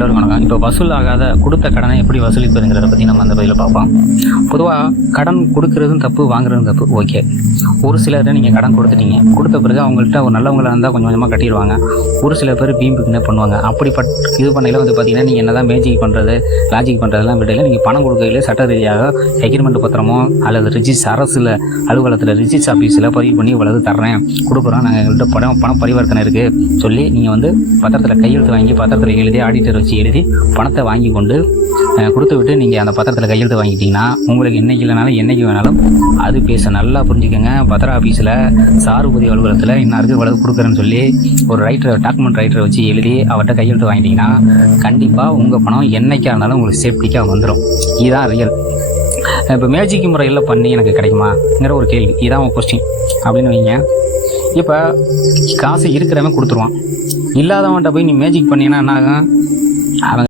எல்லோரும் வணக்கம். இப்போ வசூல் ஆகாத கொடுத்த கடனை எப்படி வசூலிப்பதுங்கிறத பற்றி நம்ம அந்த பதிவில் பார்ப்போம். பொதுவாக கடன் கொடுக்கறதும் தப்பு வாங்குறதும் தப்பு. ஓகே. ஒரு சிலர் நீங்கள் கடன் கொடுத்துட்டீங்க. கொடுத்த பிறகு அவங்கள்ட்ட ஒரு நல்லவங்களாக இருந்தால் கொஞ்சம் கொஞ்சமாக கட்டிடுவாங்க. ஒரு சில பேர் பீம்புக்குன்னு பண்ணுவாங்க. அப்படிப்பட்ட இது பண்ணையில் வந்து பார்த்தீங்கன்னா நீங்கள் என்ன தான் மேஜிக் பண்ணுறது லாஜிக் பண்ணுறதெல்லாம் விடையில் நீங்கள் பணம் கொடுக்கையில சட்ட ரீதியாக எக்ரிமெண்ட் பத்திரமோ அல்லது ரிஜிஸ் அரசில் அலுவலகத்தில் ரிஜிஸ் ஆஃபீஸில் பதிவு பண்ணி இவ்வளவு தர்றேன். கொடுக்குறோம். நாங்கள் எங்கள்கிட்ட பணம் பணம் பரிவர்த்தனை இருக்குது சொல்லி நீங்கள் வந்து பத்திரத்தில் கையெழுத்து வாங்கி பத்திரத்தில் எழுதி ஆடிட்டர் வச்சு எழுதி பணத்தை வாங்கி கொண்டு கொடுத்து விட்டு நீங்கள் அந்த பத்திரத்தில் கையெழுத்து வாங்கிட்டீங்கன்னா உங்களுக்கு என்னைக்கு இல்லைனாலும் என்னைக்கு வேணாலும் அது பேச நல்லா புரிஞ்சுக்கோங்க. பத்திர ஆஃபீஸில் சார்பதி அலுவலகத்தில் இன்னாருக்கு இவ்வளவு கொடுக்குறேன்னு சொல்லி ஒரு ரைட்டர் டாக்குமெண்ட் ரைட்டரை வச்சு எழுதி அவர்கிட்ட கையெழுத்து வாங்கிட்டீங்கன்னா கண்டிப்பாக உங்கள் பணம் என்றைக்கா இருந்தாலும் உங்களுக்கு சேஃப்டிக்காக வந்துடும் இதுதான் ரியல் இப்போ மேஜிக் முறையில் பண்ணி எனக்கு கிடைக்குமாங்கிற ஒரு கேள்வி. இதான் உங்கள் கொஸ்டின் அப்படின்னு வைங்க. இப்போ காசு இருக்கிறவன் கொடுத்துருவான். இல்லாதவன்கிட்ட போய் நீ மேஜிக் பண்ணீங்கன்னா என்ன ஆகும் அவன்